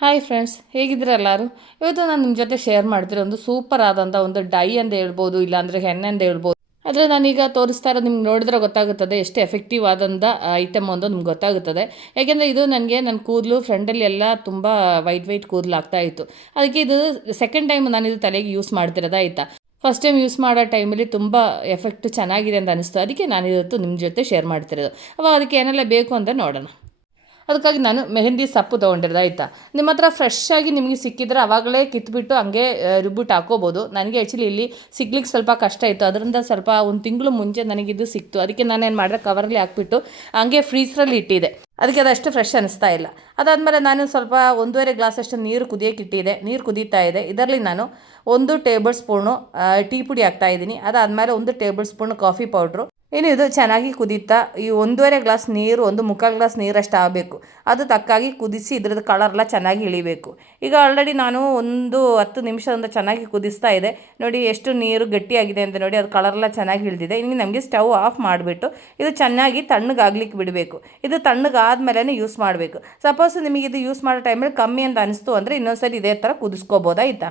Hi friends, ಹೇಗಿದ್ದೀರಾ ಎಲ್ಲರೂ? ಇವತ್ತು ನಾನು ನಿಮ್ಮ ಜೊತೆ ಶೇರ್ ಮಾಡ್ತಿರೋ ಒಂದು ಸೂಪರ್ ಆದಂಥ ಒಂದು ಡೈ ಅಂತ ಹೇಳ್ಬೋದು, ಇಲ್ಲಾಂದರೆ ಹೆಣ್ಣೆ ಅಂತ ಹೇಳ್ಬೋದು. ಆದರೆ ನಾನೀಗ ತೋರಿಸ್ತಾ ಇರೋದು ನಿಮ್ಗೆ ನೋಡಿದ್ರೆ ಗೊತ್ತಾಗುತ್ತದೆ ಎಷ್ಟು ಎಫೆಕ್ಟಿವ್ ಆದಂಥ ಐಟಮ್ ಅಂತ ನಿಮ್ಗೆ ಗೊತ್ತಾಗುತ್ತದೆ. ಯಾಕೆಂದರೆ ಇದು ನನಗೆ ನನ್ನ ಕೂದಲು ಫ್ರಂಟಲ್ಲಿ ಎಲ್ಲ ತುಂಬ ವೈಟ್ ಕೂದಲು ಆಗ್ತಾ ಇತ್ತು. ಅದಕ್ಕೆ ಇದು ಸೆಕೆಂಡ್ ಟೈಮ್ ನಾನು ಇದು ತಲೆಗೆ ಯೂಸ್ ಮಾಡ್ತಿರೋದಾಯ್ತಾ. ಫಸ್ಟ್ ಟೈಮ್ ಯೂಸ್ ಮಾಡೋ ಟೈಮಲ್ಲಿ ತುಂಬ ಎಫೆಕ್ಟ್ ಚೆನ್ನಾಗಿದೆ ಅಂತ ಅನಿಸ್ತು. ಅದಕ್ಕೆ ನಾನು ಇವತ್ತು ನಿಮ್ಮ ಜೊತೆ ಶೇರ್ ಮಾಡ್ತಿರೋದು. ಅವಾಗ ಅದಕ್ಕೆ ಏನೆಲ್ಲ ಬೇಕು ಅಂತ ನೋಡೋಣ. ಅದಕ್ಕಾಗಿ ನಾನು ಮೆಹಂದಿ ಸೊಪ್ಪು ತೊಗೊಂಡಿರೋದು ಆಯಿತಾ. ನಿಮ್ಮ ಹತ್ರ ಫ್ರೆಶ್ ಆಗಿ ನಿಮಗೆ ಸಿಕ್ಕಿದ್ರೆ ಆವಾಗಲೇ ಕಿತ್ಬಿಟ್ಟು ಹಂಗೆ ರುಬ್ಬಿಟ್ಟು ಹಾಕೋಬೋದು. ನನಗೆ ಆ್ಯಕ್ಚುಲಿ ಇಲ್ಲಿ ಸಿಗ್ಲಿಕ್ಕೆ ಸ್ವಲ್ಪ ಕಷ್ಟ ಇತ್ತು. ಅದರಿಂದ ಸ್ವಲ್ಪ ಒಂದು ತಿಂಗಳು ಮುಂಚೆ ನನಗಿದು ಸಿಕ್ತು. ಅದಕ್ಕೆ ನಾನೇನು ಮಾಡಿದೆ, ಕವರಲ್ಲಿ ಹಾಕ್ಬಿಟ್ಟು ಹಂಗೆ ಫ್ರೀಸ್ರಲ್ಲಿ ಇಟ್ಟಿದೆ. ಅದಕ್ಕೆ ಅದಷ್ಟು ಫ್ರೆಶ್ ಅನ್ನಿಸ್ತಾ ಇಲ್ಲ. ಅದಾದಮೇಲೆ ನಾನು ಸ್ವಲ್ಪ 1.5 ಗ್ಲಾಸಷ್ಟು ನೀರು ಕುದಿಯೋಕೆ ಇಟ್ಟಿದೆ. ನೀರು ಕುದೀತಾ ಇದೆ. ಇದರಲ್ಲಿ ನಾನು 1 ಟೇಬಲ್ ಸ್ಪೂನು ಟೀ ಪುಡಿ ಹಾಕ್ತಾಯಿದ್ದೀನಿ. ಅದಾದಮೇಲೆ 1 ಟೇಬಲ್ ಸ್ಪೂನು ಕಾಫಿ ಪೌಡ್ರು. ಇನ್ನು ಇದು ಚೆನ್ನಾಗಿ ಕುದೀತಾ ಈ 1.5 ಗ್ಲಾಸ್ ನೀರು 1/4 ಗ್ಲಾಸ್ ನೀರಷ್ಟು ಆಗಬೇಕು. ಅದು ತಕ್ಕಾಗಿ ಕುದಿಸಿ ಇದ್ರದ್ದು ಕಲರೆಲ್ಲ ಚೆನ್ನಾಗಿ ಇಳಿಬೇಕು. ಈಗ ಆಲ್ರೆಡಿ ನಾನು 10 ನಿಮಿಷದಿಂದ ಚೆನ್ನಾಗಿ ಕುದಿಸ್ತಾ ಇದೆ. ನೋಡಿ ಎಷ್ಟು ನೀರು ಗಟ್ಟಿಯಾಗಿದೆ ಅಂತ ನೋಡಿ. ಅದು ಕಲರೆಲ್ಲ ಚೆನ್ನಾಗಿ ಇಳಿದಿದೆ. ಇನ್ನು ನಮಗೆ ಸ್ಟವ್ ಆಫ್ ಮಾಡಿಬಿಟ್ಟು ಇದು ಚೆನ್ನಾಗಿ ತಣ್ಣಗಾಗ್ಲಿಕ್ಕೆ ಬಿಡಬೇಕು. ಇದು ತಣ್ಣಗಾದ್ಮೇಲೆ ಯೂಸ್ ಮಾಡಬೇಕು. ಸಪೋಸ್ ನಿಮಗೆ ಇದು ಯೂಸ್ ಮಾಡೋ ಟೈಮಲ್ಲಿ ಕಮ್ಮಿ ಅಂತ ಅನಿಸ್ತು ಅಂದರೆ ಇನ್ನೊಂದ್ಸರಿ ಇದೇ ಥರ ಕುದಿಸ್ಕೋಬೋದಾಯ್ತಾ.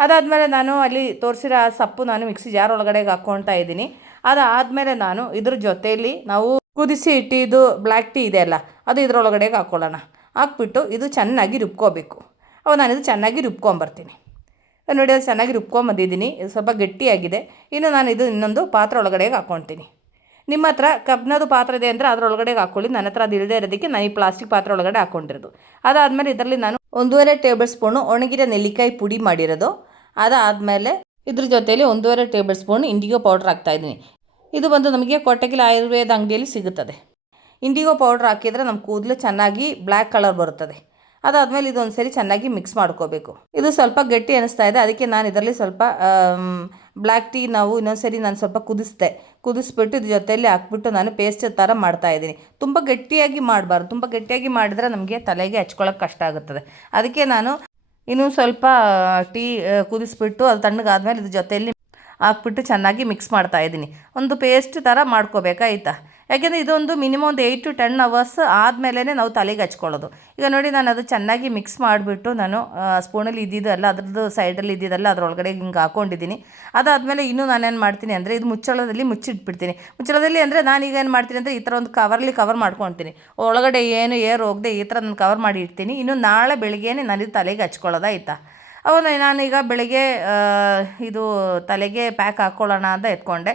ಅದಾದಮೇಲೆ ನಾನು ಅಲ್ಲಿ ತೋರಿಸಿರೋ ಆ ಸೊಪ್ಪು ನಾನು ಮಿಕ್ಸಿ ಜಾರ್ ಒಳಗಡೆಗೆ ಹಾಕ್ಕೊಳ್ತಾ ಇದ್ದೀನಿ. ಅದಾದಮೇಲೆ ನಾನು ಇದ್ರ ಜೊತೆಯಲ್ಲಿ ನಾವು ಕುದಿಸಿ ಇಟ್ಟಿದ್ದು ಬ್ಲ್ಯಾಕ್ ಟೀ ಇದೆ ಅಲ್ಲ, ಅದು ಇದರೊಳಗಡೆಗೆ ಹಾಕ್ಕೊಳ್ಳೋಣ. ಹಾಕ್ಬಿಟ್ಟು ಇದು ಚೆನ್ನಾಗಿ ರುಬ್ಕೋಬೇಕು. ನಾನಿದು ಚೆನ್ನಾಗಿ ರುಬ್ಕೊಂಬರ್ತೀನಿ. ನೋಡಿ, ಅದು ಚೆನ್ನಾಗಿ ರುಬ್ಕೊಂಬಂದಿದ್ದೀನಿ. ಇದು ಸ್ವಲ್ಪ ಗಟ್ಟಿಯಾಗಿದೆ. ಇನ್ನು ನಾನು ಇದು ಇನ್ನೊಂದು ಪಾತ್ರೆ ಒಳಗಡೆಗೆ ಹಾಕ್ಕೊಳ್ತೀನಿ. ನಿಮ್ಮ ಹತ್ರ ಕಬ್ಬಿಣದ ಪಾತ್ರೆ ಇದೆ ಅಂದರೆ ಅದರೊಳಗಡೆಗೆ ಹಾಕ್ಕೊಳ್ಳಿ. ನನ್ನ ಹತ್ರ ಅದು ಇಲ್ಲದೆ ಇರೋದಕ್ಕೆ ನಾನು ಈ ಪ್ಲಾಸ್ಟಿಕ್ ಪಾತ್ರೆ ಒಳಗಡೆ ಹಾಕ್ಕೊಂಡಿರೋದು. ಅದಾದಮೇಲೆ ಇದರಲ್ಲಿ ನಾನು 1.5 ಟೇಬಲ್ ಸ್ಪೂನು ಒಣಗಿರೋ ನೆಲ್ಲಿಕಾಯಿ ಪುಡಿ ಮಾಡಿರೋದು. ಅದಾದಮೇಲೆ ಇದ್ರ ಜೊತೆಯಲ್ಲಿ 1.5 ಟೇಬಲ್ ಸ್ಪೂನ್ ಇಂಡಿಗೋ ಪೌಡ್ರ್ ಹಾಕ್ತಾಯಿದ್ದೀನಿ. ಇದು ಬಂದು ನಮಗೆ ಕೋಟೆಗಿಲ್ ಆಯುರ್ವೇದ ಅಂಗಡಿಯಲ್ಲಿ ಸಿಗುತ್ತದೆ. ಇಂಡಿಗೋ ಪೌಡ್ರ್ ಹಾಕಿದರೆ ನಮ್ಮ ಕೂದಲು ಚೆನ್ನಾಗಿ ಬ್ಲ್ಯಾಕ್ ಕಲರ್ ಬರುತ್ತದೆ. ಅದಾದಮೇಲೆ ಇದೊಂದು ಸರಿ ಚೆನ್ನಾಗಿ ಮಿಕ್ಸ್ ಮಾಡ್ಕೋಬೇಕು. ಇದು ಸ್ವಲ್ಪ ಗಟ್ಟಿ ಅನ್ನಿಸ್ತಾ ಇದೆ. ಅದಕ್ಕೆ ನಾನು ಇದರಲ್ಲಿ ಸ್ವಲ್ಪ ಬ್ಲ್ಯಾಕ್ ಟೀ ನಾವು ಇನ್ನೊಂದ್ಸರಿ ನಾನು ಸ್ವಲ್ಪ ಕುದಿಸ್ಬಿಟ್ಟು ಇದ್ರ ಜೊತೆಯಲ್ಲಿ ಹಾಕ್ಬಿಟ್ಟು ನಾನು ಪೇಸ್ಟ್ ಥರ ಮಾಡ್ತಾಯಿದ್ದೀನಿ. ತುಂಬ ಗಟ್ಟಿಯಾಗಿ ಮಾಡಬಾರ್ದು. ತುಂಬ ಗಟ್ಟಿಯಾಗಿ ಮಾಡಿದರೆ ನಮಗೆ ತಲೆಗೆ ಹಚ್ಕೊಳ್ಳೋಕೆ ಕಷ್ಟ ಆಗುತ್ತದೆ. ಅದಕ್ಕೆ ನಾನು ಇನ್ನೂ ಸ್ವಲ್ಪ ಟೀ ಕುದಿಸ್ಬಿಟ್ಟು ಅದು ತಣ್ಣಗಾದ್ಮೇಲೆ ಇದ್ರ ಜೊತೆಯಲ್ಲಿ ಹಾಕ್ಬಿಟ್ಟು ಚೆನ್ನಾಗಿ ಮಿಕ್ಸ್ ಮಾಡ್ತಾಯಿದ್ದೀನಿ. ಒಂದು ಪೇಸ್ಟ್ ಥರ ಮಾಡ್ಕೋಬೇಕಾಯ್ತಾ. ಯಾಕೆಂದರೆ ಇದೊಂದು ಮಿನಿಮಮ್ ಒಂದು 8 to 10 ಅವರ್ಸ್ ಆದಮೇಲೆ ನಾವು ತಲೆಗೆ ಹಚ್ಕೊಳ್ಳೋದು. ಈಗ ನೋಡಿ, ನಾನು ಅದು ಚೆನ್ನಾಗಿ ಮಿಕ್ಸ್ ಮಾಡಿಬಿಟ್ಟು ನಾನು ಸ್ಪೂನಲ್ಲಿ ಇದ್ದಿದ್ದಲ್ಲ, ಅದ್ರದ್ದು ಸೈಡಲ್ಲಿ ಇದ್ದಿದ್ದಲ್ಲ ಅದರೊಳಗಡೆ ಹಿಂಗೆ ಹಾಕ್ಕೊಂಡಿದ್ದೀನಿ. ಅದಾದಮೇಲೆ ಇನ್ನೂ ನಾನೇನು ಮಾಡ್ತೀನಿ ಅಂದರೆ ಇದು ಮುಚ್ಚಳದಲ್ಲಿ ಮುಚ್ಚಿಟ್ಬಿಡ್ತೀನಿ. ಮುಚ್ಚಳದಲ್ಲಿ ಅಂದರೆ ನಾನೀಗ ಏನು ಮಾಡ್ತೀನಿ ಅಂದರೆ ಈ ಥರ ಒಂದು ಕವರ್ ಮಾಡ್ಕೊತೀನಿ. ಒಳಗಡೆ ಏನು ಏರ್ ಹೋಗದೆ ಈ ಥರ ನಾನು ಕವರ್ ಮಾಡಿ ಇಡ್ತೀನಿ. ಇನ್ನು ನಾಳೆ ಬೆಳಿಗ್ಗೆನೇ ನಾನು ಇದು ತಲೆಗೆ ಹಚ್ಕೊಳ್ಳೋದಾಯ್ತಾ. ನಾನೀಗ ಬೆಳಗ್ಗೆ ಇದು ತಲೆಗೆ ಪ್ಯಾಕ್ ಹಾಕ್ಕೊಳ್ಳೋಣ ಅಂತ ಎತ್ಕೊಂಡೆ.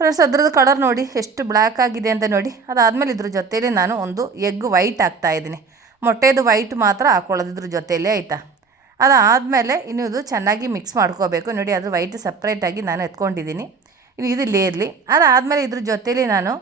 ಫ್ರೆಂಡ್ಸ್, ಅದ್ರದ್ದು ಕಲರ್ ನೋಡಿ ಎಷ್ಟು ಬ್ಲ್ಯಾಕ್ ಆಗಿದೆ ಅಂತ ನೋಡಿ. ಅದಾದಮೇಲೆ ಇದ್ರ ಜೊತೆಯಲ್ಲಿ ನಾನು ಒಂದು ಎಗ್ ವೈಟ್ ಹಾಕ್ತಾಯಿದ್ದೀನಿ. ಮೊಟ್ಟೆದು ವೈಟ್ ಮಾತ್ರ ಹಾಕ್ಕೊಳ್ಳೋದು ಇದ್ರ ಜೊತೆಯಲ್ಲೇ ಆಯಿತಾ. ಅದಾದಮೇಲೆ ಇನ್ನು ಇದು ಚೆನ್ನಾಗಿ ಮಿಕ್ಸ್ ಮಾಡ್ಕೋಬೇಕು. ನೋಡಿ, ಅದು ವೈಟ್ ಸಪ್ರೇಟಾಗಿ ನಾನು ಎತ್ಕೊಂಡಿದ್ದೀನಿ. ಇನ್ನು ಇದು ಲೇರ್ಲಿ. ಅದಾದಮೇಲೆ ಇದ್ರ ಜೊತೆಯಲ್ಲಿ ನಾನು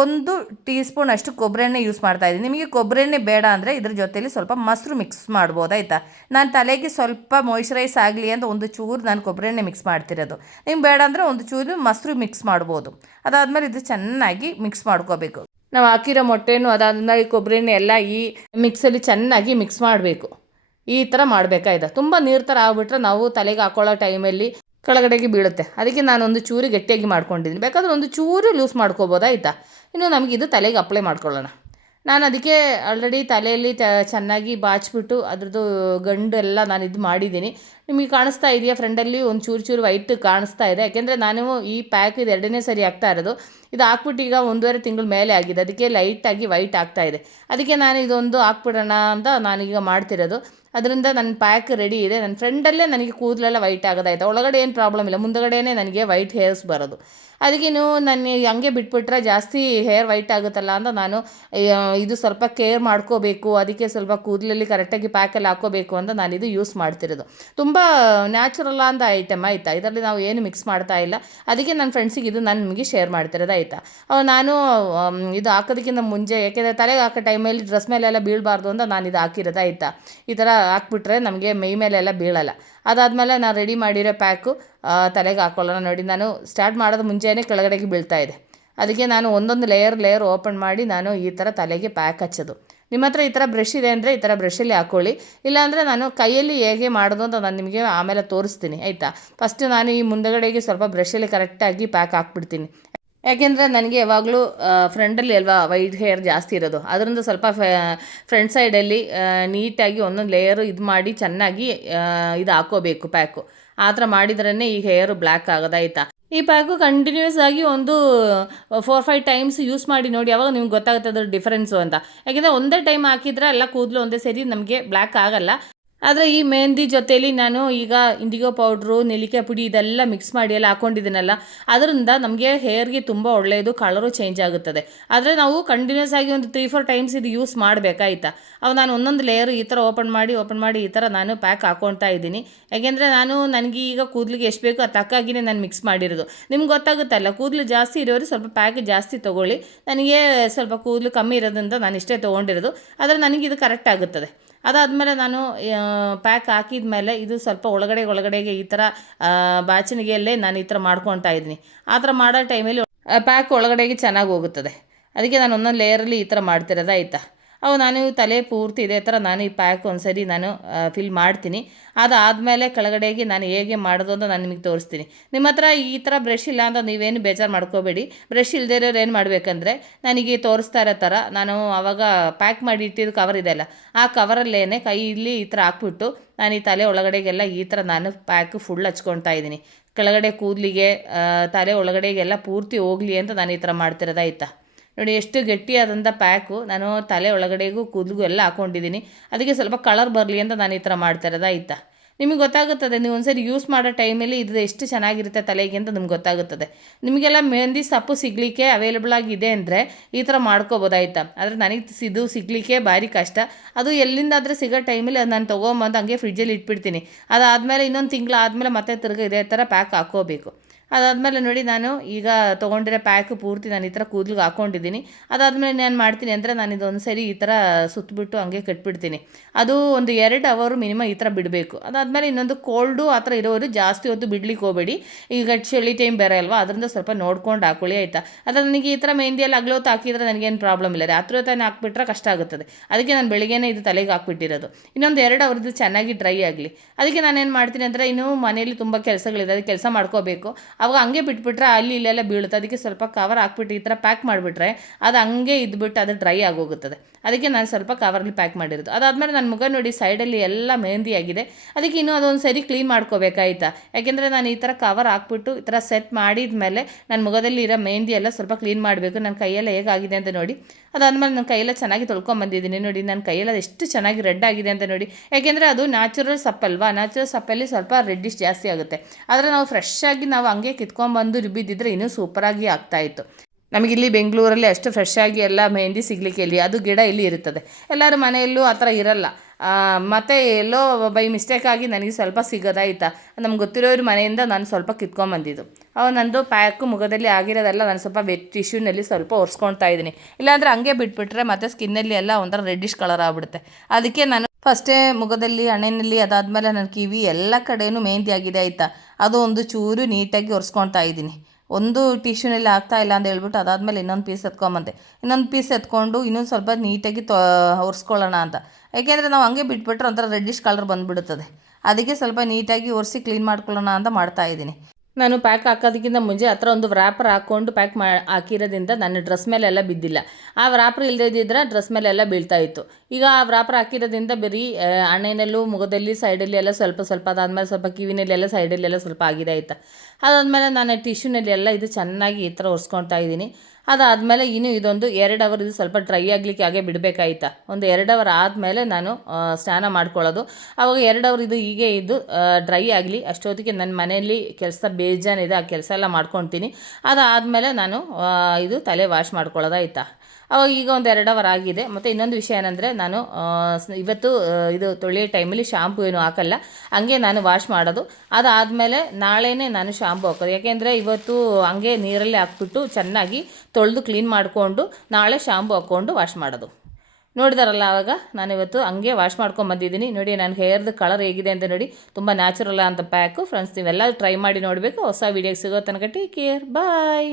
1 ಟೀ ಸ್ಪೂನ್ ಅಷ್ಟು ಕೊಬ್ಬರಿ ಎಣ್ಣೆ ಯೂಸ್ ಮಾಡ್ತಾಯಿದ್ದೀನಿ. ನಿಮಗೆ ಕೊಬ್ಬರಿ ಎಣ್ಣೆ ಬೇಡ ಅಂದರೆ ಇದ್ರ ಜೊತೆಯಲ್ಲಿ ಸ್ವಲ್ಪ ಮೊಸರು ಮಿಕ್ಸ್ ಮಾಡ್ಬೋದಾಯ್ತಾ. ನಾನು ತಲೆಗೆ ಸ್ವಲ್ಪ ಮಾಯ್ಶ್ಚರೈಸ್ ಆಗಲಿ ಅಂತ ಒಂದು ಚೂರು ನಾನು ಕೊಬ್ಬರಿ ಎಣ್ಣೆ ಮಿಕ್ಸ್ ಮಾಡ್ತಿರೋದು. ನಿಮ್ಗೆ ಬೇಡ ಅಂದರೆ ಒಂದು ಚೂರು ಮೊಸರು ಮಿಕ್ಸ್ ಮಾಡ್ಬೋದು. ಅದಾದಮೇಲೆ ಇದು ಚೆನ್ನಾಗಿ ಮಿಕ್ಸ್ ಮಾಡ್ಕೋಬೇಕು. ನಾವು ಹಾಕಿರೋ ಮೊಟ್ಟೆನೂ ಅದಾದಮೇಲೆ ಕೊಬ್ಬರಿ ಎಣ್ಣೆ ಎಲ್ಲ ಈ ಮಿಕ್ಸಲ್ಲಿ ಚೆನ್ನಾಗಿ ಮಿಕ್ಸ್ ಮಾಡಬೇಕು. ಈ ಥರ ಮಾಡಬೇಕಾಯ್ತಾ. ತುಂಬ ನೀರು ಥರ ಆಗ್ಬಿಟ್ರೆ ನಾವು ತಲೆಗೆ ಹಾಕೊಳ್ಳೋ ಟೈಮಲ್ಲಿ ಕೆಳಗಡೆಗೆ ಬೀಳುತ್ತೆ. ಅದಕ್ಕೆ ನಾನೊಂದು ಚೂರು ಗಟ್ಟಿಯಾಗಿ ಮಾಡ್ಕೊಂಡಿದ್ದೀನಿ. ಬೇಕಾದರೆ ಒಂದು ಚೂರು ಲೂಸ್ ಮಾಡ್ಕೋಬೋದಾಯ್ತಾ. ಇನ್ನು ನಮಗಿದು ತಲೆಗೆ ಅಪ್ಲೈ ಮಾಡ್ಕೊಳ್ಳೋಣ. ನಾನು ಅದಕ್ಕೆ ಆಲ್ರೆಡಿ ತಲೆಯಲ್ಲಿ ಚೆನ್ನಾಗಿ ಬಾಚಿಬಿಟ್ಟು ಅದ್ರದ್ದು ಗಂಡು ಎಲ್ಲ ನಾನು ಇದು ಮಾಡಿದ್ದೀನಿ. ನಿಮಗೆ ಕಾಣಿಸ್ತಾ ಇದೆಯಾ ಫ್ರೆಂಡಲ್ಲಿ ಒಂದು ಚೂರು ವೈಟ್ ಕಾಣಿಸ್ತಾ ಇದೆ. ಯಾಕೆಂದರೆ ನಾನು ಈ ಪ್ಯಾಕ್ ಇದು 2ನೇ ಸರಿ ಆಗ್ತಾ ಇರೋದು. ಇದು ಹಾಕ್ಬಿಟ್ಟು ಈಗ 1.5 ತಿಂಗಳ ಮೇಲೆ ಆಗಿದೆ. ಅದಕ್ಕೆ ಲೈಟಾಗಿ ವೈಟ್ ಆಗ್ತಾ ಇದೆ. ಅದಕ್ಕೆ ನಾನು ಇದೊಂದು ಹಾಕ್ಬಿಡೋಣ ಅಂತ ನಾನೀಗ ಮಾಡ್ತಿರೋದು. ಅದರಿಂದ ನನ್ನ ಪ್ಯಾಕ್ ರೆಡಿ ಇದೆ. ನನ್ನ ಫ್ರೆಂಡಲ್ಲೇ ನನಗೆ ಕೂದಲೆಲ್ಲ ವೈಟ್ ಆಗೋದಾಯ್ತು. ಒಳಗಡೆ ಏನು ಪ್ರಾಬ್ಲಮ್ ಇಲ್ಲ, ಮುಂದಗಡೆನೇ ನನಗೆ ವೈಟ್ ಹೇರ್ಸ್ ಬರೋದು. ಅದಕ್ಕೆ ನೀವು ನಾನು ಹಂಗೆ ಬಿಟ್ಬಿಟ್ರೆ ಜಾಸ್ತಿ ಹೇರ್ ವೈಟ್ ಆಗುತ್ತಲ್ಲ ಅಂತ ನಾನು ಇದು ಸ್ವಲ್ಪ ಕೇರ್ ಮಾಡ್ಕೋಬೇಕು. ಅದಕ್ಕೆ ಸ್ವಲ್ಪ ಕೂದಲಲ್ಲಿ ಕರೆಕ್ಟಾಗಿ ಪ್ಯಾಕಲ್ಲಿ ಹಾಕ್ಕೋಬೇಕು ಅಂತ ನಾನಿದು ಯೂಸ್ ಮಾಡ್ತಿರೋದು. ತುಂಬ ನ್ಯಾಚುರಲ್ ಅಂತ ಐಟಮ್ ಆಯಿತಾ. ಇದರಲ್ಲಿ ನಾವು ಏನು ಮಿಕ್ಸ್ ಮಾಡ್ತಾ ಇಲ್ಲ. ಅದಕ್ಕೆ ನನ್ನ ಫ್ರೆಂಡ್ಸಿಗೆ ಇದು ನಾನು ನಿಮಗೆ ಶೇರ್ ಮಾಡ್ತಿರೋದು ಆಯಿತಾ. ನಾನು ಇದು ಹಾಕೋದಕ್ಕಿಂತ ಮುಂಚೆ, ಯಾಕೆಂದರೆ ತಲೆಗೆ ಹಾಕೋ ಟೈಮಲ್ಲಿ ಡ್ರೆಸ್ ಮೇಲೆಲ್ಲ ಬೀಳಬಾರ್ದು ಅಂತ ನಾನು ಇದು ಹಾಕಿರೋದು ಆಯಿತಾ. ಈ ಥರ ಹಾಕ್ಬಿಟ್ರೆ ನಮಗೆ ಮೈ ಮೇಲೆಲ್ಲ ಬೀಳಲ್ಲ. ಅದಾದಮೇಲೆ ನಾನು ರೆಡಿ ಮಾಡಿರೋ ಪ್ಯಾಕು ತಲೆಗೆ ಹಾಕ್ಕೊಳ್ಳೋಣ. ನೋಡಿ, ನಾನು ಸ್ಟಾರ್ಟ್ ಮಾಡೋದು ಮುಂಚೆನೇ ಕೆಳಗಡೆಗೆ ಬೀಳ್ತಾ ಇದೆ. ಅದಕ್ಕೆ ನಾನು ಒಂದೊಂದು ಲೇಯರ್ ಓಪನ್ ಮಾಡಿ ನಾನು ಈ ಥರ ತಲೆಗೆ ಪ್ಯಾಕ್ ಹಚ್ಚೋದು. ನಿಮ್ಮ ಹತ್ರ ಈ ಥರ ಬ್ರಷ್ ಇದೆ ಅಂದರೆ ಈ ಥರ ಬ್ರಷಲ್ಲಿ ಹಾಕ್ಕೊಳ್ಳಿ. ಇಲ್ಲಾಂದರೆ ನಾನು ಕೈಯಲ್ಲಿ ಹೇಗೆ ಮಾಡೋದು ಅಂತ ನಾನು ನಿಮಗೆ ಆಮೇಲೆ ತೋರಿಸ್ತೀನಿ ಆಯಿತಾ. ಫಸ್ಟು ನಾನು ಈ ಮುಂದಗಡೆಗೆ ಸ್ವಲ್ಪ ಬ್ರಷಲ್ಲಿ ಕರೆಕ್ಟಾಗಿ ಪ್ಯಾಕ್ ಹಾಕ್ಬಿಡ್ತೀನಿ. ಯಾಕೆಂದರೆ ನನಗೆ ಯಾವಾಗಲೂ ಫ್ರಂಟಲ್ಲಿ ಅಲ್ವಾ ವೈಟ್ ಹೇರ್ ಜಾಸ್ತಿ ಇರೋದು, ಅದರಿಂದ ಸ್ವಲ್ಪ ಫ್ರಂಟ್ ಸೈಡಲ್ಲಿ ನೀಟಾಗಿ ಒಂದೊಂದು ಲೇಯರು ಇದು ಮಾಡಿ ಚೆನ್ನಾಗಿ ಇದು ಹಾಕೋಬೇಕು ಪ್ಯಾಕು. ಆ ಥರ ಮಾಡಿದ್ರೇ ಈ ಹೇರು ಬ್ಲ್ಯಾಕ್ ಆಗೋದಾಯ್ತಾ. ಈ ಪ್ಯಾಕು ಕಂಟಿನ್ಯೂಸ್ ಆಗಿ ಒಂದು 4-5 ಟೈಮ್ಸ್ ಯೂಸ್ ಮಾಡಿ ನೋಡಿ, ಅವಾಗ ನಿಮ್ಗೆ ಗೊತ್ತಾಗುತ್ತೆ ಅದ್ರ ಡಿಫ್ರೆನ್ಸು ಅಂತ. ಯಾಕೆಂದರೆ ಒಂದೇ ಟೈಮ್ ಹಾಕಿದರೆ ಎಲ್ಲ ಕೂದಲು ಒಂದೇ ಸೇರಿ ನಮಗೆ ಬ್ಲ್ಯಾಕ್ ಆಗಲ್ಲ. ಆದರೆ ಈ ಮೆಹಂದಿ ಜೊತೆಯಲ್ಲಿ ನಾನು ಈಗ ಇಂಡಿಗೋ ಪೌಡ್ರು, ನೆಲ್ಲಿಕಾಯಿ ಪುಡಿ ಇದೆಲ್ಲ ಮಿಕ್ಸ್ ಮಾಡಿ ಎಲ್ಲ ಹಾಕ್ಕೊಂಡಿದ್ದೀನಲ್ಲ, ಅದರಿಂದ ನಮಗೆ ಹೇರ್ಗೆ ತುಂಬ ಒಳ್ಳೆಯದು, ಕಲರು ಚೇಂಜ್ ಆಗುತ್ತದೆ. ಆದರೆ ನಾವು ಕಂಟಿನ್ಯೂಸ್ ಆಗಿ ಒಂದು 3-4 ಟೈಮ್ಸ್ ಇದು ಯೂಸ್ ಮಾಡಬೇಕಾಯ್ತಾ. ಅವು ನಾನು ಒಂದೊಂದು ಲೇಯರು ಈ ಥರ ಓಪನ್ ಮಾಡಿ ಈ ಥರ ನಾನು ಪ್ಯಾಕ್ ಹಾಕ್ಕೊಳ್ತಾ ಇದ್ದೀನಿ. ಯಾಕೆಂದರೆ ನನಗೆ ಈಗ ಕೂದಲಿಗೆ ಎಷ್ಟು ಬೇಕೋ ಅದು ತಕ್ಕಾಗಿಯೇ ನಾನು ಮಿಕ್ಸ್ ಮಾಡಿರೋದು. ನಿಮ್ಗೆ ಗೊತ್ತಾಗುತ್ತಲ್ಲ, ಕೂದಲು ಜಾಸ್ತಿ ಇರೋರು ಸ್ವಲ್ಪ ಪ್ಯಾಕ್ ಜಾಸ್ತಿ ತೊಗೊಳ್ಳಿ. ನನಗೆ ಸ್ವಲ್ಪ ಕೂದಲು ಕಮ್ಮಿ ಇರೋದ್ರಿಂದ ನಾನು ಇಷ್ಟೇ ತೊಗೊಂಡಿರೋದು, ಆದರೆ ನನಗಿದು ಕರೆಕ್ಟ್ ಆಗುತ್ತದೆ. ಅದಾದಮೇಲೆ ನಾನು ಪ್ಯಾಕ್ ಹಾಕಿದ ಮೇಲೆ ಇದು ಸ್ವಲ್ಪ ಒಳಗಡೆಗೆ ಈ ಥರ ಬಾಚಣಿಗೆಯಲ್ಲೇ ನಾನು ಈ ಥರ ಮಾಡ್ಕೊತಾ ಇದ್ದೀನಿ. ಆ ಥರ ಮಾಡೋ ಟೈಮಲ್ಲಿ ಪ್ಯಾಕ್ ಒಳಗಡೆಗೆ ಚೆನ್ನಾಗಿ ಹೋಗುತ್ತದೆ. ಅದಕ್ಕೆ ನಾನು ಒಂದೊಂದು ಲೇಯರಲ್ಲಿ ಈ ಥರ ಮಾಡ್ತಿರೋದಾಯ್ತಾ. ನಾನು ತಲೆ ಪೂರ್ತಿ ಇದೇ ಥರ ನಾನು ಈ ಪ್ಯಾಕ್ ಒಂದ್ಸರಿ ನಾನು ಫಿಲ್ ಮಾಡ್ತೀನಿ. ಅದಾದಮೇಲೆ ಕೆಳಗಡೆಗೆ ನಾನು ಹೇಗೆ ಮಾಡೋದು ಅಂತ ನಾನು ನಿಮಗೆ ತೋರಿಸ್ತೀನಿ. ನಿಮ್ಮ ಹತ್ರ ಈ ಥರ ಬ್ರಷ್ ಇಲ್ಲ ಅಂತ ನೀವೇನು ಬೇಜಾರು ಮಾಡ್ಕೋಬೇಡಿ. ಬ್ರಷ್ ಇಲ್ಲದೇ ಇರೋರು ಏನು ಮಾಡಬೇಕಂದ್ರೆ, ನನಗೆ ತೋರಿಸ್ತಾ ಇರೋ ಥರ ನಾನು ಆವಾಗ ಪ್ಯಾಕ್ ಮಾಡಿ ಇಟ್ಟಿದ್ದು ಕವರ್ ಇದೆಯಲ್ಲ, ಆ ಕವರಲ್ಲೇನೆ ಕೈಯಲ್ಲಿ ಈ ಥರ ಹಾಕ್ಬಿಟ್ಟು ನಾನು ಈ ತಲೆ ಒಳಗಡೆಗೆಲ್ಲ ಈ ಥರ ನಾನು ಪ್ಯಾಕ್ ಫುಲ್ ಹಚ್ಕೊಳ್ತಾ ಇದ್ದೀನಿ. ಕೆಳಗಡೆ ಕೂದಲಿಗೆ ತಲೆ ಒಳಗಡೆಗೆಲ್ಲ ಪೂರ್ತಿ ಹೋಗಲಿ ಅಂತ ನಾನು ಈ ಥರ ಮಾಡ್ತಿರೋದಾಯ್ತಾ. ನೋಡಿ ಎಷ್ಟು ಗಟ್ಟಿಯಾದಂಥ ಪ್ಯಾಕು ನಾನು ತಲೆ ಒಳಗಡೆಗೂ ಕೂದಲಿಗೂ ಎಲ್ಲ ಹಾಕ್ಕೊಂಡಿದ್ದೀನಿ. ಅದಕ್ಕೆ ಸ್ವಲ್ಪ ಕಲರ್ ಬರಲಿ ಅಂತ ನಾನು ಈ ಥರ ಮಾಡ್ತಾ ಇರೋದಾಯ್ತಾ. ನಿಮಗೆ ಗೊತ್ತಾಗುತ್ತದೆ, ನೀವು ಒಂದ್ಸರಿ ಯೂಸ್ ಮಾಡೋ ಟೈಮಲ್ಲಿ ಇದು ಎಷ್ಟು ಚೆನ್ನಾಗಿರುತ್ತೆ ತಲೆಗೆ ಅಂತ ನಿಮ್ಗೆ ಗೊತ್ತಾಗುತ್ತದೆ. ನಿಮಗೆಲ್ಲ ಮೆಹಂದಿ ಸೊಪ್ಪು ಸಿಗಲಿಕ್ಕೆ ಅವೈಲೇಬಲ್ ಆಗಿದೆ ಅಂದರೆ ಈ ಥರ ಮಾಡ್ಕೋಬೋದಾಯ್ತಾ. ಆದರೆ ನನಗೆ ಇದು ಸಿಗಲಿಕ್ಕೆ ಭಾರಿ ಕಷ್ಟ. ಅದು ಎಲ್ಲಿಂದಾದರೆ ಸಿಗೋ ಟೈಮಲ್ಲಿ ಅದು ನಾನು ತೊಗೊಂಬಂದು ಹಂಗೆ ಫ್ರಿಜ್ಜಲ್ಲಿ ಇಟ್ಬಿಡ್ತೀನಿ. ಅದಾದಮೇಲೆ ಇನ್ನೊಂದು ತಿಂಗಳು ಆದಮೇಲೆ ಮತ್ತೆ ತಿರ್ಗಿ ಇದೇ ಥರ ಪ್ಯಾಕ್ ಹಾಕ್ಕೋಬೇಕು. ಅದಾದಮೇಲೆ ನೋಡಿ, ನಾನು ಈಗ ತೊಗೊಂಡಿರೋ ಪ್ಯಾಕು ಪೂರ್ತಿ ನಾನು ಈ ಥರ ಕೂದಲಿಗೆ ಹಾಕ್ಕೊಂಡಿದ್ದೀನಿ. ಅದಾದಮೇಲೆ ನಾನು ಮಾಡ್ತೀನಿ ಅಂದರೆ ನಾನು ಇದೊಂದು ಸರಿ ಈ ಥರ ಸುತ್ತಬಿಟ್ಟು ಹಂಗೆ ಕಟ್ಬಿಡ್ತೀನಿ. ಅದು ಒಂದು 2 ಅವರ್ ಮಿನಿಮಮ್ ಈ ಥರ ಬಿಡಬೇಕು. ಅದಾದಮೇಲೆ ಇನ್ನೊಂದು ಕೋಲ್ಡು ಆ ಥರ ಇರೋರು ಜಾಸ್ತಿ ಹೊತ್ತು ಬಿಡ್ಲಿಕ್ಕೆ ಹೋಗಬೇಡಿ. ಈಗ ಚಳಿ ಟೈಮ್ ಬೇರೆ ಅಲ್ವಾ, ಅದರಿಂದ ಸ್ವಲ್ಪ ನೋಡ್ಕೊಂಡು ಹಾಕೊಳ್ಳಿ ಆಯಿತಾ. ಅದು ನನಗೆ ಈ ಥರ ಮೆಹಂದಿಯಲ್ಲಿ ಹಗಲೊತ್ತು ಹಾಕಿದರೆ ನನಗೇನು ಪ್ರಾಬ್ಲಮ್ ಇಲ್ಲ. ರಾತ್ರಿ ಹೊತ್ತು ಹಾಕ್ಬಿಟ್ರೆ ಕಷ್ಟ ಆಗುತ್ತದೆ. ಅದಕ್ಕೆ ನಾನು ಬೆಳಿಗ್ಗೆನೇ ಇದು ತಲೆಗೆ ಹಾಕ್ಬಿಟ್ಟಿರೋದು. ಇನ್ನೊಂದು 2 ಅವರ್ದು ಚೆನ್ನಾಗಿ ಡ್ರೈ ಆಗಲಿ. ಅದಕ್ಕೆ ನಾನೇನು ಮಾಡ್ತೀನಿ ಅಂದರೆ, ಇನ್ನೂ ಮನೆಯಲ್ಲಿ ತುಂಬ ಕೆಲಸಗಳಿದೆ, ಅದಕ್ಕೆ ಕೆಲಸ ಮಾಡ್ಕೋಬೇಕು. ಅವಾಗ ಹಂಗೆ ಬಿಟ್ಬಿಟ್ರೆ ಅಲ್ಲಿ ಇಲ್ಲೆಲ್ಲ ಬೀಳುತ್ತೆ. ಅದಕ್ಕೆ ಸ್ವಲ್ಪ ಕವರ್ ಹಾಕ್ಬಿಟ್ಟು ಈ ಥರ ಪ್ಯಾಕ್ ಮಾಡಿಬಿಟ್ರೆ ಅದು ಹಂಗೆ ಇದ್ಬಿಟ್ಟು ಅದು ಡ್ರೈ ಆಗೋಗುತ್ತದೆ. ಅದಕ್ಕೆ ನಾನು ಸ್ವಲ್ಪ ಕವರಲ್ಲಿ ಪ್ಯಾಕ್ ಮಾಡಿರೋದು. ಅದಾದಮೇಲೆ ನನ್ನ ಮುಖ ನೋಡಿ ಸೈಡಲ್ಲಿ ಎಲ್ಲ ಮೆಹಂದಿ ಆಗಿದೆ. ಅದಕ್ಕೆ ಇನ್ನೂ ಅದೊಂದು ಸರಿ ಕ್ಲೀನ್ ಮಾಡ್ಕೋಬೇಕಾಯ್ತಾ. ಯಾಕೆಂದರೆ ನಾನು ಈ ಥರ ಕವರ್ ಹಾಕ್ಬಿಟ್ಟು ಈ ಥರ ಸೆಟ್ ಮಾಡಿದ ಮೇಲೆ ನನ್ನ ಮುಖದಲ್ಲಿ ಇರೋ ಮೆಹಂದಿ ಎಲ್ಲ ಸ್ವಲ್ಪ ಕ್ಲೀನ್ ಮಾಡಬೇಕು. ನನ್ನ ಕೈಯೆಲ್ಲ ಹೇಗಾಗಿದೆ ಅಂತ ನೋಡಿ. ಅದಾದಮೇಲೆ ನನ್ನ ಕೈಯೆಲ್ಲ ಚೆನ್ನಾಗಿ ತೊಳ್ಕೊಂಬಂದಿದ್ದೀನಿ. ನೋಡಿ ನನ್ನ ಕೈಯೆಲ್ಲ ಎಷ್ಟು ಚೆನ್ನಾಗಿ ರೆಡ್ ಆಗಿದೆ ಅಂತ ನೋಡಿ. ಯಾಕೆಂದರೆ ಅದು ನ್ಯಾಚುರಲ್ ಸಪ್ಪಲ್ವಾ, ನ್ಯಾಚುರಲ್ ಸಪ್ಪಲ್ಲಿ ಸ್ವಲ್ಪ ರೆಡ್ಡಿಶ್ ಜಾಸ್ತಿ ಆಗುತ್ತೆ. ಆದರೆ ನಾವು ಫ್ರೆಶ್ ಆಗಿ ನಾವು ಹಂಗೆ ಕಿತ್ಕೊಂಡ್ಬಂದು ರುಬ್ಬಿದ್ದಿದ್ರೆ ಇನ್ನೂ ಸೂಪರಾಗಿ ಆಗ್ತಾಯಿತ್ತು. ನಮಗಿಲ್ಲಿ ಬೆಂಗಳೂರಲ್ಲಿ ಅಷ್ಟು ಫ್ರೆಶ್ ಆಗಿ ಎಲ್ಲ ಮೆಹಂದಿ ಸಿಗಲಿಕ್ಕೆ ಇಲ್ಲಿ ಅದು ಗಿಡ ಇಲ್ಲಿ ಇರುತ್ತದೆ. ಎಲ್ಲರ ಮನೆಯಲ್ಲೂ ಆ ಥರ ಇರಲ್ಲ. ಮತ್ತು ಎಲ್ಲೋ ಬೈ ಮಿಸ್ಟೇಕಾಗಿ ನನಗೆ ಸ್ವಲ್ಪ ಸಿಗೋದಾಯ್ತಾ. ನಮ್ಗೆ ಗೊತ್ತಿರೋರ ಮನೆಯಿಂದ ನಾನು ಸ್ವಲ್ಪ ಕಿತ್ಕೊಂಬಂದಿದ್ದು. ನಂದು ಪ್ಯಾಕು ಮುಖದಲ್ಲಿ ಆಗಿರೋದೆಲ್ಲ ನಾನು ಸ್ವಲ್ಪ ವೆಟ್ ಟಿಶ್ಯೂನಲ್ಲಿ ಸ್ವಲ್ಪ ಒರೆಸ್ಕೊಳ್ತಾ ಇದ್ದೀನಿ. ಇಲ್ಲಾಂದರೆ ಹಂಗೆ ಬಿಟ್ಬಿಟ್ರೆ ಮತ್ತು ಸ್ಕಿನ್ನಲ್ಲಿ ಎಲ್ಲ ಒಂಥರ ರೆಡ್ಡಿಶ್ ಕಲರ್ ಆಗಿಬಿಡುತ್ತೆ. ಅದಕ್ಕೆ ನಾನು ಫಸ್ಟೇ ಮುಖದಲ್ಲಿ, ಹಣೆಯಲ್ಲಿ, ಅದಾದಮೇಲೆ ನನ್ನ ಕಿವಿ ಎಲ್ಲ ಕಡೆಯೂ ಮೆಹಂದಿ ಆಗಿದೆ ಆಯಿತಾ. ಅದು ಒಂದು ಚೂರು ನೀಟಾಗಿ ಒರೆಸ್ಕೊಳ್ತಾ ಇದ್ದೀನಿ. ಒಂದು ಟಿಶ್ಯೂನಲ್ಲಿ ಆಗ್ತಾ ಇಲ್ಲ ಅಂತ ಹೇಳ್ಬಿಟ್ಟು ಅದಾದಮೇಲೆ ಇನ್ನೊಂದು ಪೀಸ್ ಎತ್ಕೊಂಬಂದೆ. ಇನ್ನೊಂದು ಪೀಸ್ ಎತ್ಕೊಂಡು ಇನ್ನೊಂದು ಸ್ವಲ್ಪ ನೀಟಾಗಿ ಒರೆಸ್ಕೊಳ್ಳೋಣ ಅಂತ. ಯಾಕೆಂದರೆ ನಾವು ಹಂಗೆ ಬಿಟ್ಬಿಟ್ರೆ ಒಂಥರ ರೆಡ್ಡಿಶ್ ಕಲರ್ ಬಂದುಬಿಡುತ್ತದೆ. ಅದಕ್ಕೆ ಸ್ವಲ್ಪ ನೀಟಾಗಿ ಒರೆಸಿ ಕ್ಲೀನ್ ಮಾಡ್ಕೊಳ್ಳೋಣ ಅಂತ ಮಾಡ್ತಾಯಿದ್ದೀನಿ. ನಾನು ಪ್ಯಾಕ್ ಹಾಕೋದಕ್ಕಿಂತ ಮುಂಚೆ ಹತ್ರ ಒಂದು ವ್ರ್ಯಾಪರ್ ಹಾಕ್ಕೊಂಡು ಪ್ಯಾಕ್ ಹಾಕಿರೋದ್ರಿಂದ ನನ್ನ ಡ್ರೆಸ್ ಮೇಲೆಲ್ಲ ಬಿದ್ದಿಲ್ಲ. ಆ ವ್ರ್ಯಾಪರ್ ಇಲ್ಲದಿದ್ದರೆ ಡ್ರೆಸ್ ಮೇಲೆಲ್ಲ ಬೀಳ್ತಾಯಿತ್ತು. ಈಗ ಆ ವ್ರ್ಯಾಪರ್ ಹಾಕಿರೋದ್ರಿಂದ ಬರೀ ಹಣೆಯಲ್ಲೂ, ಮುಖದಲ್ಲಿ, ಸೈಡಲ್ಲಿ ಎಲ್ಲ ಸ್ವಲ್ಪ ಸ್ವಲ್ಪ, ಅದಾದಮೇಲೆ ಸ್ವಲ್ಪ ಕಿವಿನಲ್ಲಿ ಎಲ್ಲ ಸೈಡಲ್ಲೆಲ್ಲ ಸ್ವಲ್ಪ ಆಗಿದೆ ಆಯಿತಾ. ಅದಾದಮೇಲೆ ನಾನು ಟಿಶ್ಯೂನಲ್ಲಿ ಎಲ್ಲ ಇದು ಚೆನ್ನಾಗಿ ಈ ಥರ ಒರೆಸ್ಕೊಳ್ತಾ ಇದ್ದೀನಿ. ಅದಾದಮೇಲೆ ಇನ್ನೂ ಇದೊಂದು 2 ಅವರ್ ಇದು ಸ್ವಲ್ಪ ಡ್ರೈ ಆಗಲಿಕ್ಕೆ ಹಾಗೆ ಬಿಡಬೇಕಾಯ್ತಾ. ಒಂದು 2 ಅವರ್ ಆದಮೇಲೆ ನಾನು ಸ್ನಾನ ಮಾಡ್ಕೊಳ್ಳೋದು. ಆವಾಗ 2 ಅವರ್ ಇದು ಹೀಗೆ ಇದು ಡ್ರೈ ಆಗಲಿ. ಅಷ್ಟೊತ್ತಿಗೆ ನನ್ನ ಮನೆಯಲ್ಲಿ ಕೆಲಸ ಬೇಜಾನಿದೆ, ಆ ಕೆಲಸ ಎಲ್ಲ ಮಾಡ್ಕೊತೀನಿ. ಅದಾದಮೇಲೆ ನಾನು ಇದು ತಲೆ ವಾಶ್ ಮಾಡ್ಕೊಳ್ಳೋದಾಯ್ತಾ. ಅವಾಗ ಈಗ ಒಂದು 2 ಅವರ್ ಆಗಿದೆ. ಮತ್ತು ಇನ್ನೊಂದು ವಿಷಯ ಏನಂದರೆ, ನಾನು ಇವತ್ತು ಇದು ತೊಳೆಯೋ ಟೈಮಲ್ಲಿ ಶಾಂಪು ಏನು ಹಾಕಲ್ಲ, ಹಂಗೆ ನಾನು ವಾಶ್ ಮಾಡೋದು. ಅದಾದಮೇಲೆ ನಾಳೆನೇ ನಾನು ಶಾಂಪು ಹಾಕೋದು. ಯಾಕೆಂದರೆ ಇವತ್ತು ಹಂಗೆ ನೀರಲ್ಲಿ ಹಾಕ್ಬಿಟ್ಟು ಚೆನ್ನಾಗಿ ತೊಳೆದು ಕ್ಲೀನ್ ಮಾಡಿಕೊಂಡು ನಾಳೆ ಶಾಂಪು ಹಾಕ್ಕೊಂಡು ವಾಶ್ ಮಾಡೋದು. ನೋಡಿದಾರಲ್ಲ, ಆವಾಗ ನಾನಿವತ್ತು ಹಂಗೆ ವಾಶ್ ಮಾಡ್ಕೊಂಬಂದಿದ್ದೀನಿ. ನೋಡಿ ನನ್ನ ಹೇರ್ದು ಕಲರ್ ಹೇಗಿದೆ ಅಂತ ನೋಡಿ. ತುಂಬ ನ್ಯಾಚುರಲ್ ಅಂತ ಪ್ಯಾಕು. ಫ್ರೆಂಡ್ಸ್, ನೀವೆಲ್ಲ ಟ್ರೈ ಮಾಡಿ ನೋಡಬೇಕು. ಹೊಸ ವೀಡಿಯೋಗೆ ಸಿಗೋ ತನಕ ಟೇಕ್ ಕೇರ್, ಬಾಯ್.